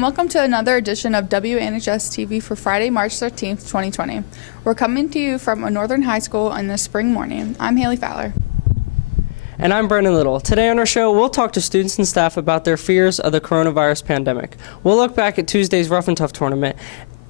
and welcome to another edition of WNHS TV for Friday, March 13th, 2020. We're coming to you from a northern high school on this spring morning. I'm Haley Fowler. And I'm Brendan Little. Today on our show, we'll talk to students and staff about their fears of the coronavirus pandemic. We'll look back at Tuesday's Ruff and Tuff tournament.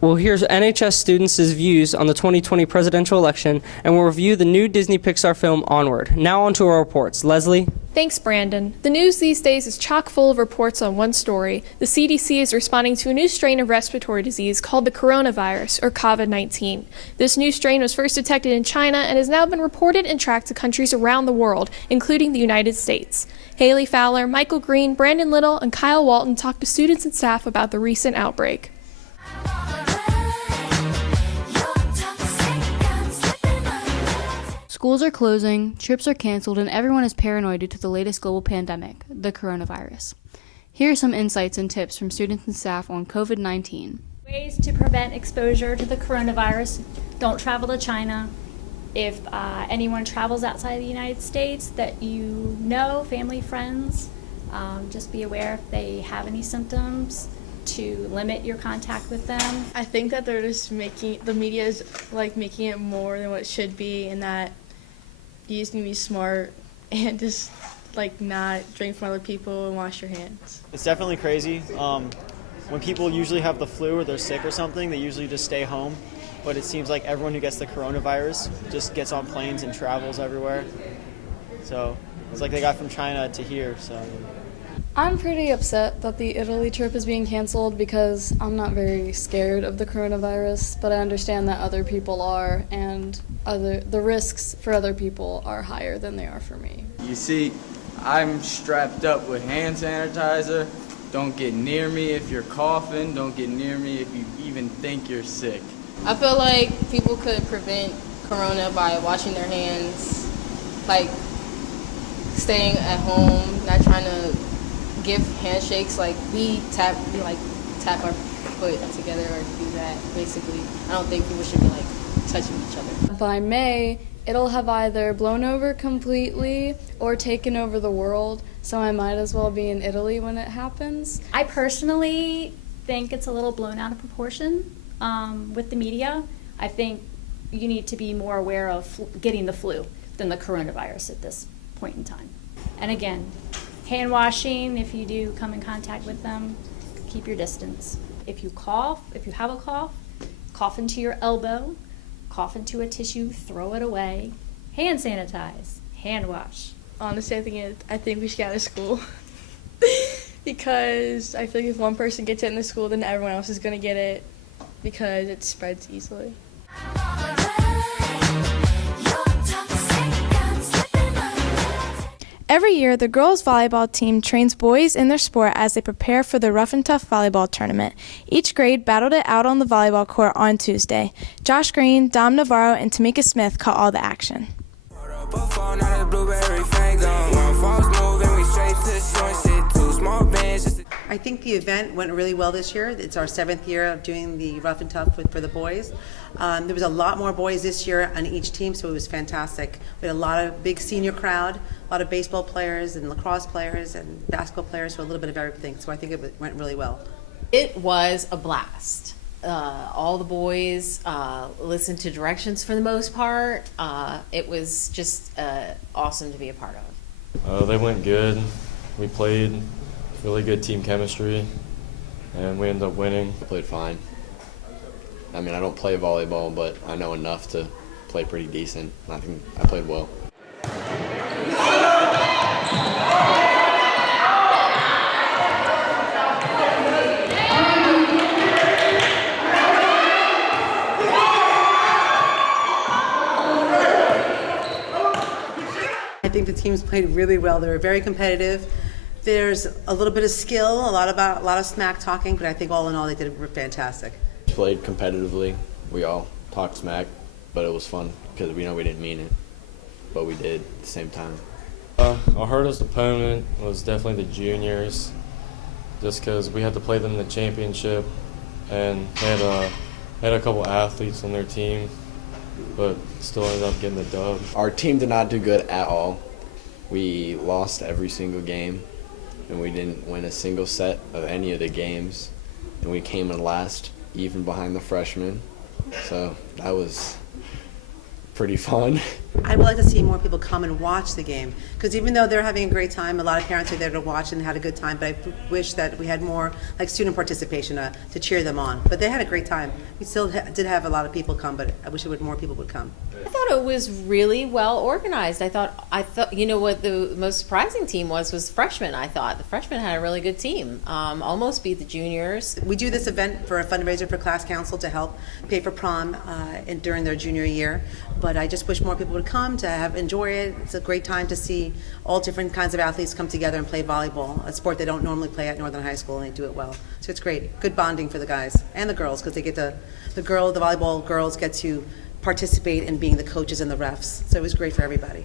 We'll hear NHS students' views on the 2020 presidential election, and we'll review the new Disney Pixar film Onward. Now on to our reports. Leslie? Thanks, Brandon. The news these days is chock full of reports on one story. The CDC is responding to a new strain of respiratory disease called the coronavirus, or COVID-19. This new strain was first detected in China and has now been reported and tracked to countries around the world, including the United States. Haley Fowler, Michael Green, Brandon Little, and Kyle Walton talked to students and staff about the recent outbreak. Schools are closing, trips are canceled, and everyone is paranoid due to the latest global pandemic, the coronavirus. Here are some insights and tips from students and staff on COVID-19. Ways to prevent exposure to the coronavirus: don't travel to China. If anyone travels outside of the United States that you know, family, friends, just be aware if they have any symptoms to limit your contact with them. I think that they're just the media is making it more than what it should be, and that you just need to be smart and just not drink from other people and wash your hands. It's definitely crazy. When people usually have the flu or they're sick or something, they usually just stay home. But it seems like everyone who gets the coronavirus just gets on planes and travels everywhere. So it's like they got from China to here. So I'm pretty upset that the Italy trip is being canceled because I'm not very scared of the coronavirus, but I understand that other people are, and the risks for other people are higher than they are for me. You see, I'm strapped up with hand sanitizer. Don't get near me if you're coughing. Don't get near me if you even think you're sick. I feel like people could prevent corona by washing their hands, staying at home, not trying to give handshakes, we tap our foot together or do that, basically. I don't think people should be touching each other. By May, it'll have either blown over completely or taken over the world, so I might as well be in Italy when it happens. I personally think it's a little blown out of proportion with the media. I think you need to be more aware of getting the flu than the coronavirus at this point in time. And again, hand washing, if you do come in contact with them, keep your distance. If you have a cough into your elbow, cough into a tissue, throw it away, hand sanitize, hand wash. Honestly, I think we should get out of school because I feel like if one person gets it in the school, then everyone else is going to get it because it spreads easily. Every year, the girls' volleyball team trains boys in their sport as they prepare for the Ruff and Tuff volleyball tournament. Each grade battled it out on the volleyball court on Tuesday. Josh Green, Dom Navarro, and Tamika Smith caught all the action. I think the event went really well this year. It's our 7th year of doing the Ruff and Tuff for the boys. There was a lot more boys this year on each team, so it was fantastic. We had a lot of big senior crowd, a lot of baseball players and lacrosse players and basketball players, so a little bit of everything. So I think it went really well. It was a blast. All the boys listened to directions for the most part. It was just awesome to be a part of. They went good. We played really good team chemistry, and we ended up winning. I played fine. I mean, I don't play volleyball, but I know enough to play pretty decent. I think I played well. I think the teams played really well. They were very competitive. There's a little bit of skill, a lot of smack talking, but I think all in all they did fantastic. Played competitively. We all talked smack, but it was fun because we know we didn't mean it, but we did at the same time. Our hardest opponent was definitely the juniors, just because we had to play them in the championship and had a couple athletes on their team, but still ended up getting the dub. Our team did not do good at all. We lost every single game, and we didn't win a single set of any of the games. and we came in last, even behind the freshmen. So that was pretty fun. I'd like to see more people come and watch the game, because even though they're having a great time, a lot of parents are there to watch and had a good time, but I wish that we had more like student participation to cheer them on. But they had a great time. We still did have a lot of people come, but I wish more people would come. I thought it was really well organized. I thought, you know what the most surprising team was freshmen. I thought the freshmen had a really good team, almost beat the juniors. We do this event for a fundraiser for class council to help pay for prom during their junior year, but I just wish more people would come to enjoy it. It's a great time to see all different kinds of athletes come together and play volleyball, a sport they don't normally play at Northern High School, and they do it well. So it's great. Good bonding for the guys and the girls, because they get the volleyball girls get to participate in being the coaches and the refs. So it was great for everybody.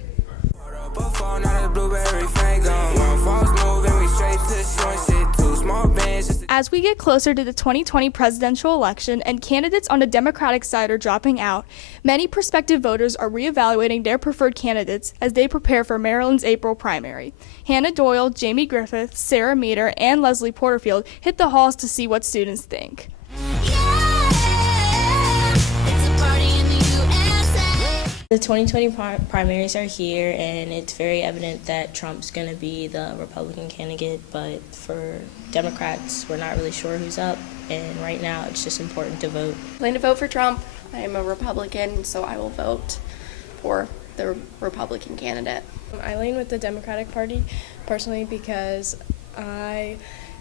As we get closer to the 2020 presidential election and candidates on the Democratic side are dropping out, many prospective voters are reevaluating their preferred candidates as they prepare for Maryland's April primary. Hannah Doyle, Jamie Griffith, Sarah Meter, and Leslie Porterfield hit the halls to see what students think. The 2020 primaries are here, and it's very evident that Trump's going to be the Republican candidate, but for Democrats, we're not really sure who's up, and right now it's just important to vote. I plan to vote for Trump. I am a Republican, so I will vote for the Republican candidate. I lean with the Democratic Party, personally, because I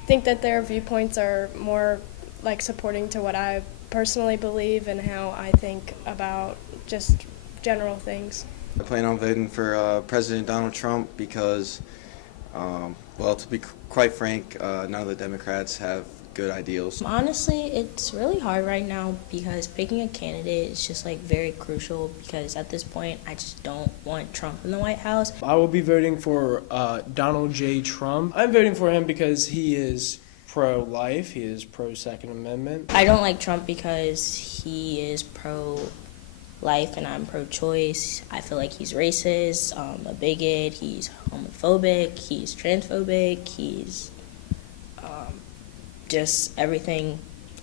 think that their viewpoints are more like supporting to what I personally believe and how I think about just general things. I plan on voting for President Donald Trump because, well, to be quite frank, none of the Democrats have good ideals. Honestly, it's really hard right now because picking a candidate is just like very crucial, because at this point I just don't want Trump in the White House. I will be voting for Donald J. Trump. I'm voting for him because he is pro-life, he is pro-Second Amendment. I don't like Trump because he is pro-life and I'm pro-choice. I feel like he's racist, a bigot, he's homophobic, he's transphobic, he's just everything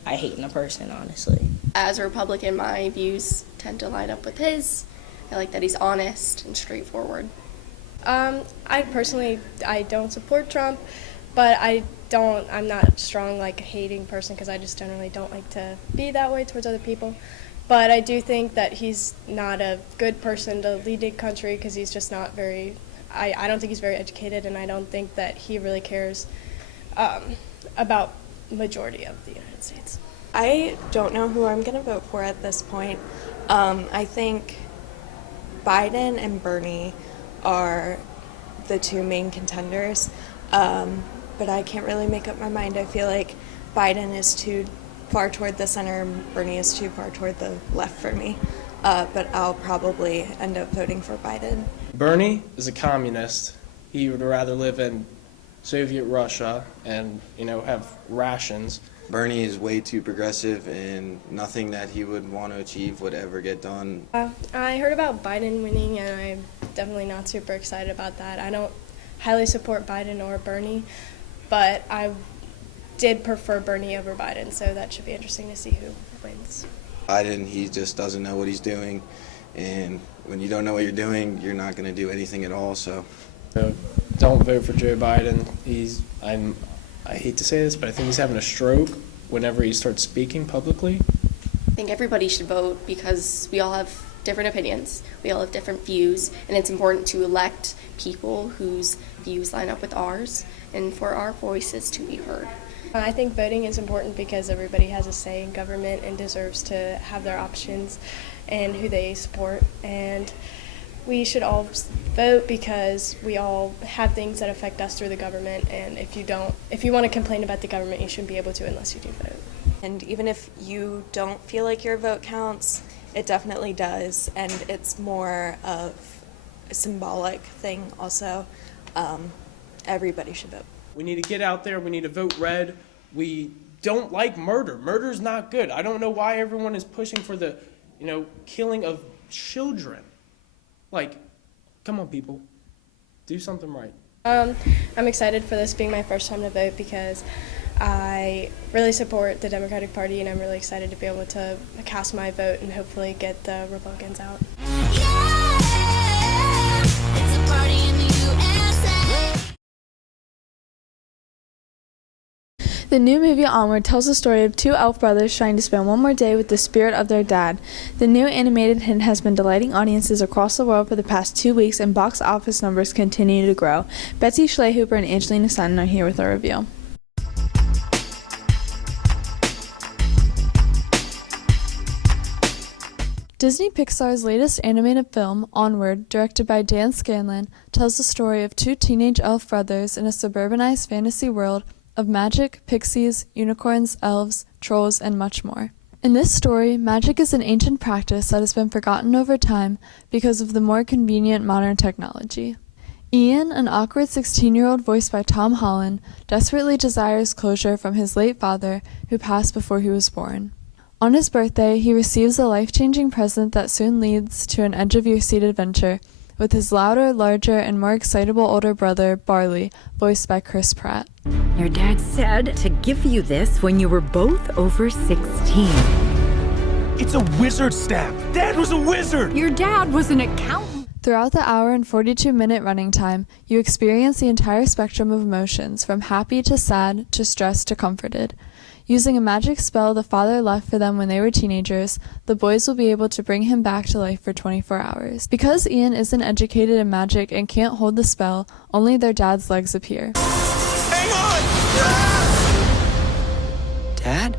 I hate in a person, honestly. As a Republican, my views tend to line up with his. I like that he's honest and straightforward. I don't support Trump, but I'm not strong like a hating person, because I just generally don't like to be that way towards other people. But I do think that he's not a good person to lead the country, because he's just not very, I don't think he's very educated, and I don't think that he really cares about majority of the United States. I don't know who I'm going to vote for at this point. I think Biden and Bernie are the two main contenders, but I can't really make up my mind. I feel like Biden is too far toward the center and Bernie is too far toward the left for me, but I'll probably end up voting for Biden. Bernie is a communist. He would rather live in Soviet Russia and, have rations. Bernie is way too progressive, and nothing that he would want to achieve would ever get done. I heard about Biden winning, and I'm definitely not super excited about that. I don't highly support Biden or Bernie, but I did prefer Bernie over Biden, so that should be interesting to see who wins. Biden, he just doesn't know what he's doing, and when you don't know what you're doing, you're not going to do anything at all, so. Don't vote for Joe Biden. I hate to say this, but I think he's having a stroke whenever he starts speaking publicly. I think everybody should vote because we all have different opinions. We all have different views, and it's important to elect people whose views line up with ours and for our voices to be heard. I think voting is important because everybody has a say in government and deserves to have their options and who they support. And we should all vote because we all have things that affect us through the government, and if you want to complain about the government, you shouldn't be able to unless you do vote. And even if you don't feel like your vote counts, it definitely does, and it's more of a symbolic thing also. Everybody should vote. We need to get out there, we need to vote red. We don't like murder. Murder's not good. I don't know why everyone is pushing for the, killing of children. Like, come on, people, do something right. I'm excited for this being my first time to vote because I really support the Democratic Party, and I'm really excited to be able to cast my vote and hopefully get the Republicans out. The new movie Onward tells the story of two elf brothers trying to spend one more day with the spirit of their dad. The new animated hit has been delighting audiences across the world for the past 2 weeks, and box office numbers continue to grow. Betsy Schleihooper and Angelina Sutton are here with a review. Disney Pixar's latest animated film, Onward, directed by Dan Scanlon, tells the story of two teenage elf brothers in a suburbanized fantasy world of magic, pixies, unicorns, elves, trolls, and much more. In this story, magic is an ancient practice that has been forgotten over time because of the more convenient modern technology. Ian, an awkward 16-year-old voiced by Tom Holland, desperately desires closure from his late father, who passed before he was born. On his birthday, he receives a life-changing present that soon leads to an edge-of-your-seat adventure with his louder, larger, and more excitable older brother, Barley, voiced by Chris Pratt. Your dad said to give you this when you were both over 16. It's a wizard staff. Dad was a wizard. Your dad was an accountant. Throughout the hour and 42-minute running time, you experience the entire spectrum of emotions, from happy to sad to stressed to comforted. Using a magic spell the father left for them when they were teenagers, the boys will be able to bring him back to life for 24 hours. Because Ian isn't educated in magic and can't hold the spell, only their dad's legs appear. Hang on! Dad?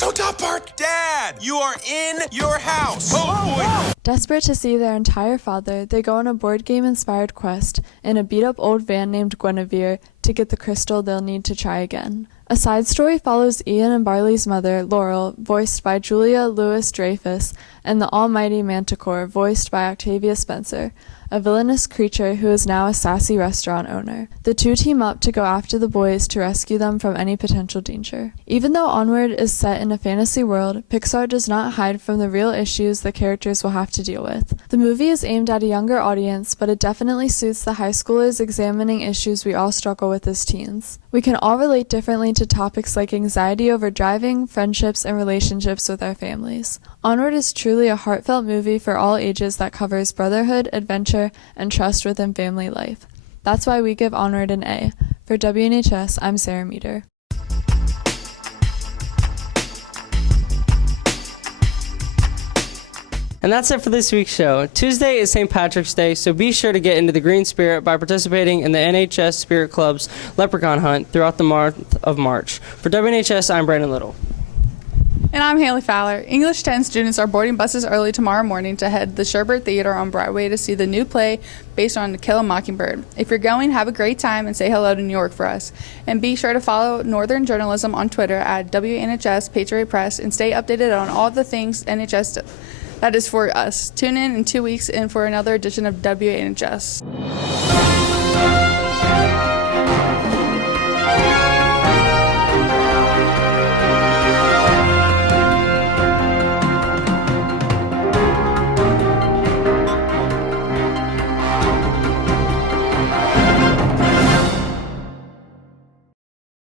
Don't top part! Dad! You are in your house! Oh boy! Desperate to see their entire father, they go on a board game-inspired quest in a beat-up old van named Guinevere to get the crystal they'll need to try again. A side story follows Ian and Barley's mother, Laurel, voiced by Julia Louis-Dreyfus, and the almighty Manticore, voiced by Octavia Spencer, a villainous creature who is now a sassy restaurant owner. The two team up to go after the boys to rescue them from any potential danger. Even though Onward is set in a fantasy world, Pixar does not hide from the real issues the characters will have to deal with. The movie is aimed at a younger audience, but it definitely suits the high schoolers examining issues we all struggle with as teens. We can all relate differently to topics like anxiety over driving, friendships, and relationships with our families. Onward is truly a heartfelt movie for all ages that covers brotherhood, adventure, and trust within family life. That's why we give Onward an A. For WNHS, I'm Sarah Meter. And that's it for this week's show. Tuesday is St. Patrick's Day, so be sure to get into the green spirit by participating in the NHS Spirit Club's Leprechaun Hunt throughout the month of March. For WNHS, I'm Brandon Little. And I'm Haley Fowler. English 10 students are boarding buses early tomorrow morning to head to the Sherbert Theater on Broadway to see the new play based on To Kill a Mockingbird. If you're going, have a great time and say hello to New York for us. And be sure to follow Northern Journalism on Twitter at WNHS Patriot Press and stay updated on all the things NHS that is for us. Tune in 2 weeks and for another edition of WNHS.